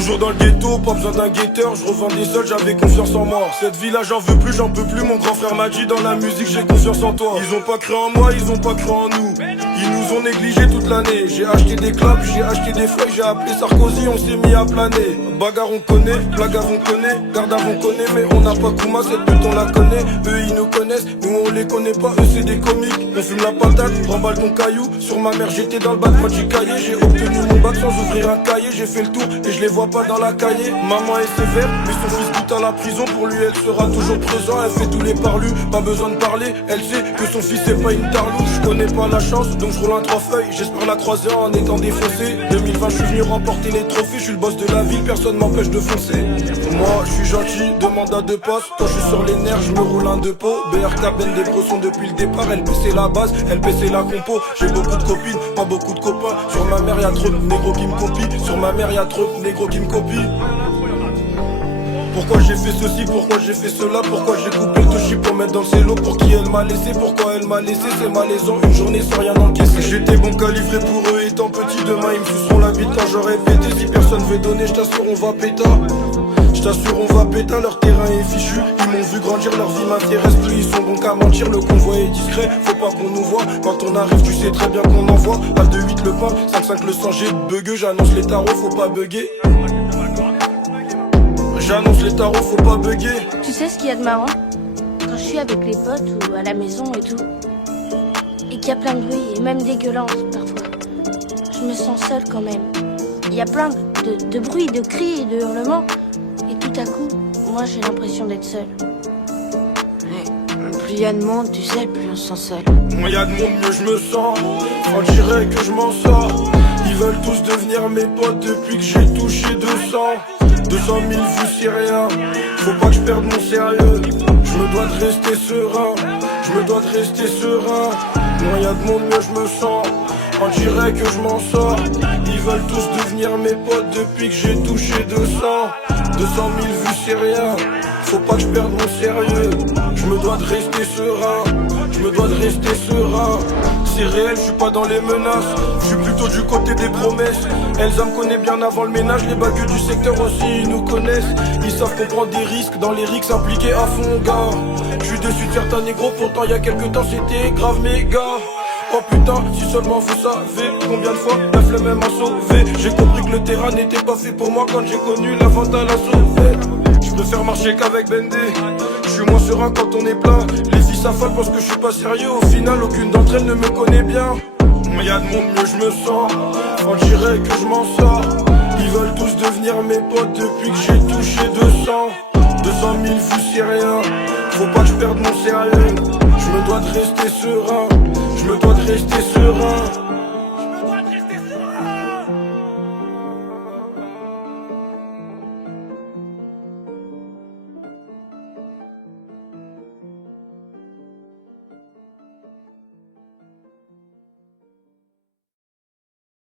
Toujours dans le ghetto, pas besoin d'un guetteur. Je revendais seul, j'avais confiance en moi. Cette vie-là, j'en veux plus, j'en peux plus. Mon grand frère m'a dit dans la musique, j'ai confiance en toi. Ils ont pas cru en moi, ils ont pas cru en nous. Ils nous ont négligés toute l'année. J'ai acheté des clubs, j'ai acheté des feuilles, j'ai appelé Sarkozy, on s'est mis à planer. Bagarre on connaît, blague on connaît, garde on connaît, mais on n'a pas Kouma, cette pute on la connaît. Eux ils nous connaissent, nous on les connaît pas, eux c'est des comiques. On fume la patate, remballe ton caillou. Sur ma mère j'étais dans le bac, moi du cahier. J'ai obtenu mon bac sans ouvrir un cahier. J'ai fait le tour et je les vois pas dans la cahier. Maman est sévère, mais son fils goûte à la prison. Pour lui elle sera toujours présent, elle fait tous les parlus. Pas besoin de parler, elle sait que son fils c'est pas une tarlou. Je connais pas la chance, donc je roule un 3 feuilles. J'espère la croiser en étant défoncé. 2020 je suis venu remporter les trophées. Je suis le boss de la ville, personne m'empêche de foncer. Moi je suis gentil, demande à deux postes. Quand je suis sur les nerfs, je me roule un deux pots. BRK Ben des pros sont depuis le départ. Elle baissait la base, elle baissait la compo. J'ai beaucoup de copines, pas beaucoup de copains. Sur ma mère y'a trop de négros qui me copient. Sur ma mère y'a trop de négros qui me copient. Pourquoi j'ai fait ceci, pourquoi j'ai fait cela, pourquoi j'ai coupé le touchy pour mettre dans le cello. Pour qui elle m'a laissé, pourquoi elle m'a laissé, c'est malaisant, une journée sans rien encaisser. J'étais bon calibré pour eux étant petit, demain ils me suceront la bite quand j'aurai pété. Si personne veut donner, je t'assure on va péter. Je t'assure on va péter, leur terrain est fichu. Ils m'ont vu grandir, leur vie m'intéresse plus. Ils sont donc à mentir, le convoi est discret. Faut pas qu'on nous voit, quand on arrive tu sais très bien qu'on envoie. À 2-8 le pain, 5-5 le sang, j'ai bugueux. J'annonce les tarots, faut pas bugger. J'annonce les tarots, faut pas bugger. Tu sais ce qu'il y a de marrant? Quand je suis avec les potes ou à la maison et tout, et qu'il y a plein de bruit et même des gueulances parfois, je me sens seule quand même. Il y a plein de bruit, de cris et de hurlements, et tout à coup, moi j'ai l'impression d'être seule. Ouais, plus il y a de monde, tu sais, plus on se sent seul. Moins y a de monde, mieux je me sens. On dirait que je m'en sors. Ils veulent tous devenir mes potes depuis que j'ai touché 200. 200 000 vues c'est rien. Faut pas que je perde mon sérieux. Je me dois de rester serein. Je me dois de rester serein. Moins y a de monde, mieux je me sens. On dirait que je m'en sors. Ils veulent tous devenir mes potes depuis que j'ai touché 200. 200 000 vues c'est rien. Faut pas que je perde mon sérieux. Je me dois de rester serein. Je me dois de rester serein. C'est réel, je suis pas dans les menaces. Je suis plutôt du côté des promesses. Elsa me connaît bien avant le ménage. Les bagueux du secteur aussi, ils nous connaissent. Ils savent qu'on prend des risques. Dans les risques impliqués à fond, gars. Je suis dessus de certains négros. Pourtant y a quelques temps c'était grave méga. Oh putain, si seulement vous savez combien de fois la flemme m'a sauvé. J'ai compris que le terrain n'était pas fait pour moi quand j'ai connu la vente à la sauvette. Je préfère marcher qu'avec Bendé. Je suis moins serein quand on est plein. Les filles s'affalent parce que je suis pas sérieux. Au final, aucune d'entre elles ne me connaît bien. Moins y a de monde, mieux je me sens. On dirait que je m'en sors. Ils veulent tous devenir mes potes depuis que j'ai touché 200. 200 000 vues c'est rien. Faut pas que je perde mon sérieux. Je me dois de rester serein. Je me dois de rester serein.